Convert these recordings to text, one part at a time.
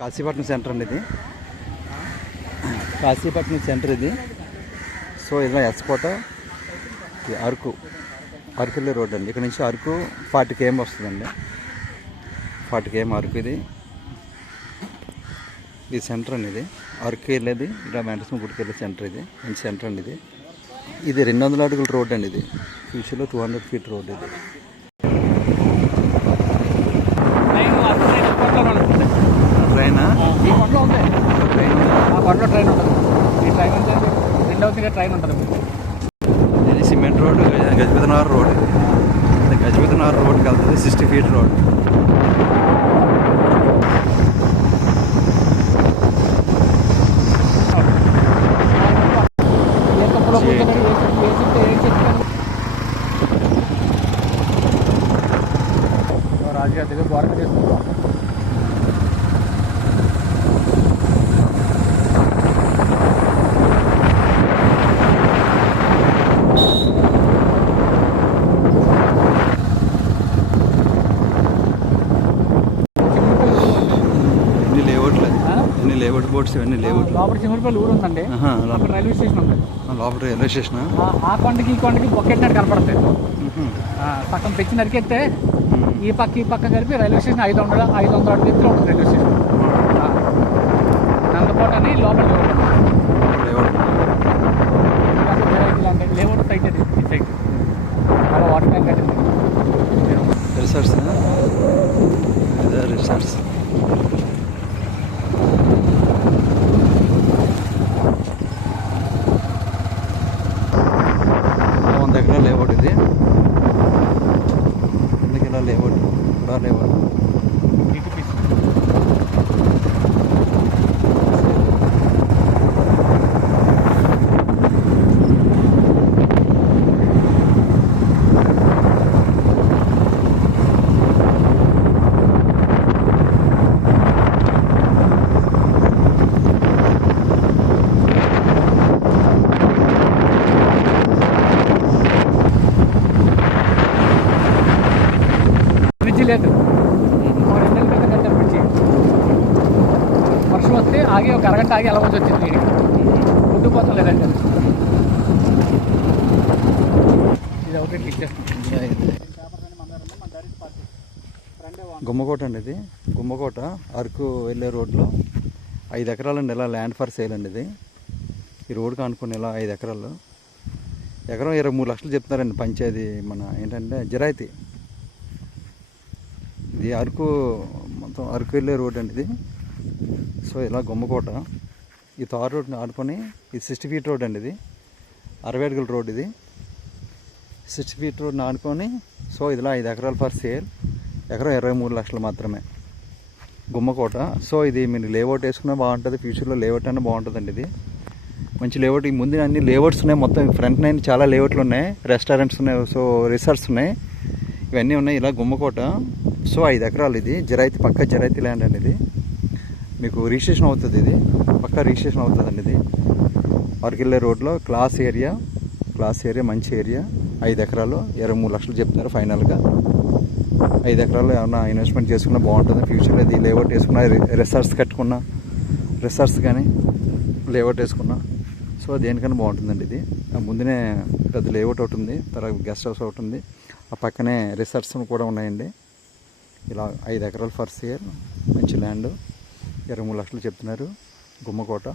Kashipatnam centre అండి ఇది. Kashipatnam centre ఇది. సో ఇలా ఎక్స్పోర్ట్ అరకు అరకుల్లి రోడ్ అండి. ఇక్కడ నుంచి అరకు 40 km వస్తుందండి. 40 km అరకు. ఇది సెంటర్ అండి. ఇది అరకు వెళ్ళేది ఇలా వెంకటేశ్వర గుడికి వెళ్ళే సెంటర్. ఇది మంచి సెంటర్ అండి. ఇది 200 అడుగుల రోడ్ అండి. ఇది ఫ్యూచర్లో 200 feet రోడ్. ఇది ట్రైనా? ఈ కొండలో ఉంది ట్రైన్. ఆ కొండలో ట్రైన్ ఉంటుంది. ఈ ట్రైన్ నుంచి రెండవదిగా ట్రైన్ ఉంటుంది. ఇది సిమెంట్ రోడ్, గజపతినగర్ రోడ్. గజపతినగర్ రోడ్కి వెళ్తుంది. 60 feet రోడ్. రాజుగారి దగ్గర గోరక చేసుకుంటాం. లేఅవుట్ బోర్డ్స్ ఇవన్నీ లేఅవుట్. లోపల చిమ్మరిపల్లి ఊరు ఉందండి. అక్కడ రైల్వే స్టేషన్ ఉంది. లోపల రైల్వే స్టేషన్. ఆ కొండకి ఈ కొండకి బొక్కెట్టినట్టు కనపడతాయి. సగం పెంచి నరికెత్తే ఈ పక్క కలిపి రైల్వే స్టేషన్ 500 అడుగుల ఎత్తులో ఉంటుంది రైల్వే స్టేషన్. నందకోట అని లోపల లేఅవుట్ సైట్ అది. ఈ సైట్ అలా వాటర్ ట్యాంక్ కట్టింది. రిసార్ట్స్ రిసార్ట్స్ దగ్గర లేఅవుట్. ఇది ఎందుకు ఇలా లేఅవుట్ కూడా లేఅవుట్. లేదు 2 నెలల క్రితం కట్టారు బ్రిడ్జి. వర్షం వస్తే ఆగి ఒక అరగంట ఆగి వెళ్ళవలసి వచ్చింది. వీడికి గుడ్డుపోతాం లేదంటే ఇది ఒకటి క్లిక్ చేస్తుంది. గుమ్మకోట అండి. ఇది గుమ్మకోట అరకు వెళ్ళే రోడ్లో 5 ఎకరాలండి. ఇలా ల్యాండ్ ఫర్ సేల్ అండి. ఇది ఈ రోడ్కి అనుకుని ఇలా 5 ఎకరాలు. ఎకరం 23 లక్షలు చెప్తున్నారండి పంచాయతీ. మన ఏంటంటే జిరాయితీ. ఇది అరకు మొత్తం అరకు వెళ్ళే రోడ్ అండి. ఇది సో ఇలా గుమ్మకోట ఈ తార్ రోడ్ని ఆడుకొని ఇది 60 feet రోడ్ అండి. ఇది 60 అడుగుల రోడ్. ఇది 60 feet రోడ్ని ఆడుకొని సో ఇదిలా 5 ఎకరాలు ఫర్ సేల్. ఎకరం 23 లక్షలు మాత్రమే గుమ్మకోట. సో ఇది మీరు లేఅవుట్ వేసుకున్నా బాగుంటుంది. ఫ్యూచర్లో లేఅవుట్ అయినా బాగుంటుందండి. ఇది మంచి లేఅవుట్. ఈ ముందు అన్ని లేఅవుట్స్ ఉన్నాయి. మొత్తం ఫ్రంట్ నైన్ చాలా లేఅవుట్లు ఉన్నాయి. రెస్టారెంట్స్ ఉన్నాయి. సో రిసార్ట్స్ ఉన్నాయి. ఇవన్నీ ఉన్నాయి. ఇలా గుమ్మకోట. సో 5 ఎకరాలు. ఇది జిరాయితీ పక్క జిరాయితీ ల్యాండ్ అండి. ఇది మీకు రిజిస్ట్రేషన్ అవుతుంది. ఇది పక్క రిజిస్ట్రేషన్ అవుతుందండి. ఇది అరకెళ్ళే రోడ్లో క్లాస్ ఏరియా మంచి ఏరియా. 5 ఎకరాలు 23 లక్షలు చెప్తున్నారు ఫైనల్గా. 5 ఎకరాలు ఏమన్నా ఇన్వెస్ట్మెంట్ చేసుకున్నా బాగుంటుంది. ఫ్యూచర్లో ఇది లేఅవుట్ వేసుకున్నా రిసార్ట్స్ కట్టుకున్నా రిసార్ట్స్ కానీ లేఅవుట్ వేసుకున్నా సో దేనికన్నా బాగుంటుందండి. ఇది ముందునే పెద్ద లేఅవుట్ ఒకటి ఉంది. తర్వాత గెస్ట్ హౌస్ ఒకటి ఉంది. ఆ పక్కనే రిసార్ట్స్ కూడా ఉన్నాయండి. ఇలా 5 ఎకరాలు ఫర్ సేల్. మంచి ల్యాండ్ 23 లక్షలు చెప్తున్నారు. గుమ్మకోట.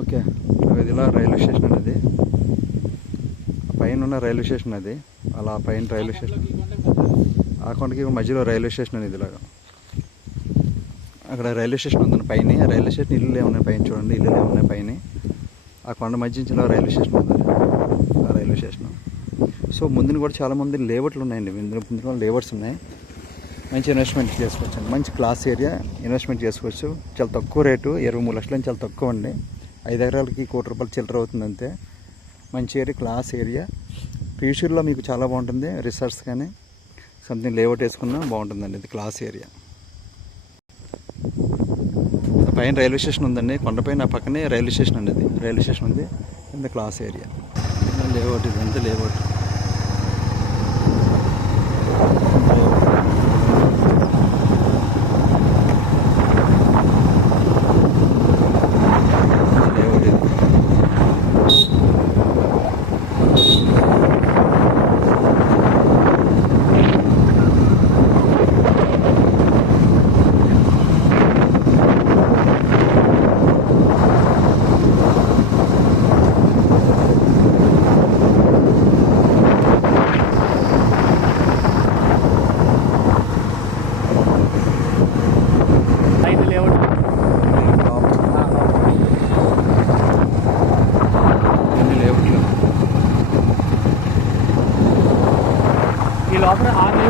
ఓకే. ఇది ఇలా రైల్వే స్టేషన్ అనేది. పైన ఉన్న రైల్వే స్టేషన్ అది. అలా పైన రైల్వే స్టేషన్ ఆ కొండకి మధ్యలో రైల్వే స్టేషన్ అనేది. ఇలాగా అక్కడ రైల్వే స్టేషన్ ఉందండి పైన. రైల్వే స్టేషన్ ఇల్లు ఏమున్నాయి పైన చూడండి. ఇల్లు ఏమున్నాయి పైన. ఆ కొండ మధ్య నుంచి ఇలా రైల్వే స్టేషన్ ఉంది. ఆ రైల్వే స్టేషన్. సో ముందుని కూడా చాలామంది లేఅవుట్లు ఉన్నాయండి. ముందు లేఅవుట్స్ ఉన్నాయి. మంచి ఇన్వెస్ట్మెంట్ చేసుకోవచ్చు అండి. మంచి క్లాస్ ఏరియా ఇన్వెస్ట్మెంట్ చేసుకోవచ్చు. చాలా తక్కువ రేటు 23 లక్షలు చాలా తక్కువ అండి. 5 ఎకరాలకి 1 కోటి రూపాయలు చిల్లర అవుతుంది అంతే. మంచి ఏరియా క్లాస్ ఏరియా. ఫ్యూచర్లో మీకు చాలా బాగుంటుంది. రిసార్ట్స్ కానీ సంథింగ్ లేఅవుట్ వేసుకున్నా బాగుంటుందండి. ఇది క్లాస్ ఏరియా. పైన రైల్వే స్టేషన్ ఉందండి. కొండపైన పక్కనే రైల్వే స్టేషన్ అండి. అది రైల్వే స్టేషన్ ఉంది. కింద క్లాస్ ఏరియా లేఅవుట్. ఇదంతా లేఅవుట్.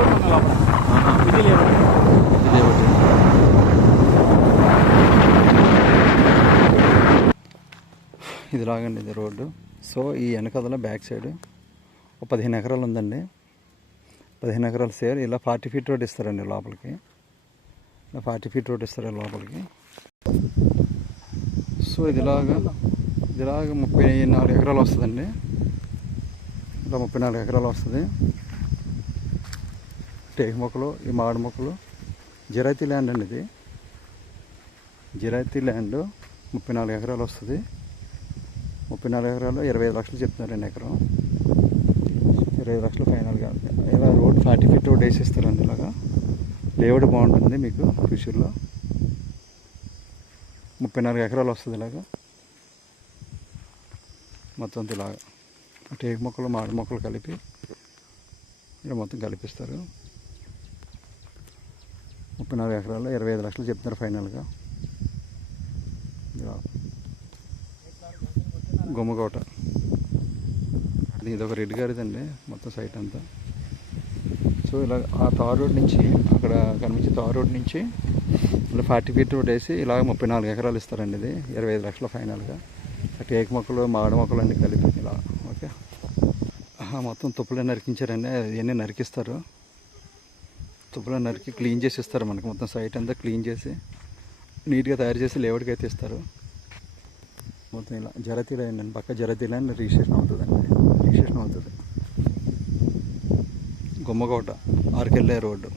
లేఅవుట్ ఉంది లోపల. ఇది లేఅవుట్. ఇదే ఒకటి. ఇది లాగండి ఇది రోడ్డు. సో ఈ వెనకదల బ్యాక్ సైడ్ ఒక 15 ఎకరాలు ఉందండి. 15 ఎకరాలు సేర్ ఇలా 40 ఫీట్ రోడ్ ఇస్తారండి లోపలికి. ఇలా 40 ఫీట్ రోడ్ ఇస్తారు లోపలికి. సో ఇదిలాగా 34 ఎకరాలు వస్తుందండి. ఇలా 34 ఎకరాలు వస్తుంది. టేకు మొక్కలు, ఈ మామిడి మొక్కలు, జిరాయితీ ల్యాండ్ అండి ఇది. జిరాయితీ ల్యాండ్ 34 ఎకరాలు వస్తుంది. 34 ఎకరాలు 25 లక్షలు చెప్తున్నారండి ఎకరం. 20 లక్షలు ఫైనల్గా. ఇలా రోడ్ 40 ఫీట్ రోడ్ వేసిస్తారండి. ఇలాగా లేఅవుట్ బాగుంటుంది మీకు ఫ్యూచర్లో. 34 ఎకరాలు వస్తుంది ఇలాగా మొత్తం. ఇలాగా టేకు మొక్కలు, మామిడి మొక్కలు కలిపి ఇలా మొత్తం కలిపిస్తారు. 34 ఎకరాలు 25 లక్షలు చెప్తున్నారు ఫైనల్గా. గుమ్మకోట ఇది ఒక రెడ్ గారిదండి మొత్తం సైట్ అంతా. సో ఇలా ఆ తార్ రోడ్ నుంచి అక్కడ కనిపించే తార్ రోడ్ నుంచి ఇలా 40 ఫీట్ రోడ్ వేసి ఇలాగ 34 ఎకరాలు ఇస్తారండి. ఇది 25 లక్షల ఫైనల్గా. టేకు మొక్కలు, మామిడి మొక్కలు అన్నీ కలిపి ఇలా. ఓకే, మొత్తం తుప్పలు నరికించారండి. ఇవన్నీ నరికిస్తారు. తుప్పలు నరికి క్లీన్ చేసి ఇస్తారు మనకి. మొత్తం సైట్ అంతా క్లీన్ చేసి నీట్గా తయారు చేసి లేఅవుట్కి అయితే ఇస్తారు. మొత్తం ఇలా జరతీ లైన్ అండి. పక్క జరతీ లైన్ రిజిస్ట్రేషన్ అవుతుందండి. రిజిస్ట్రేషన్ అవుతుంది. గుమ్మకోట ఆర్కెళ్ళే రోడ్డు.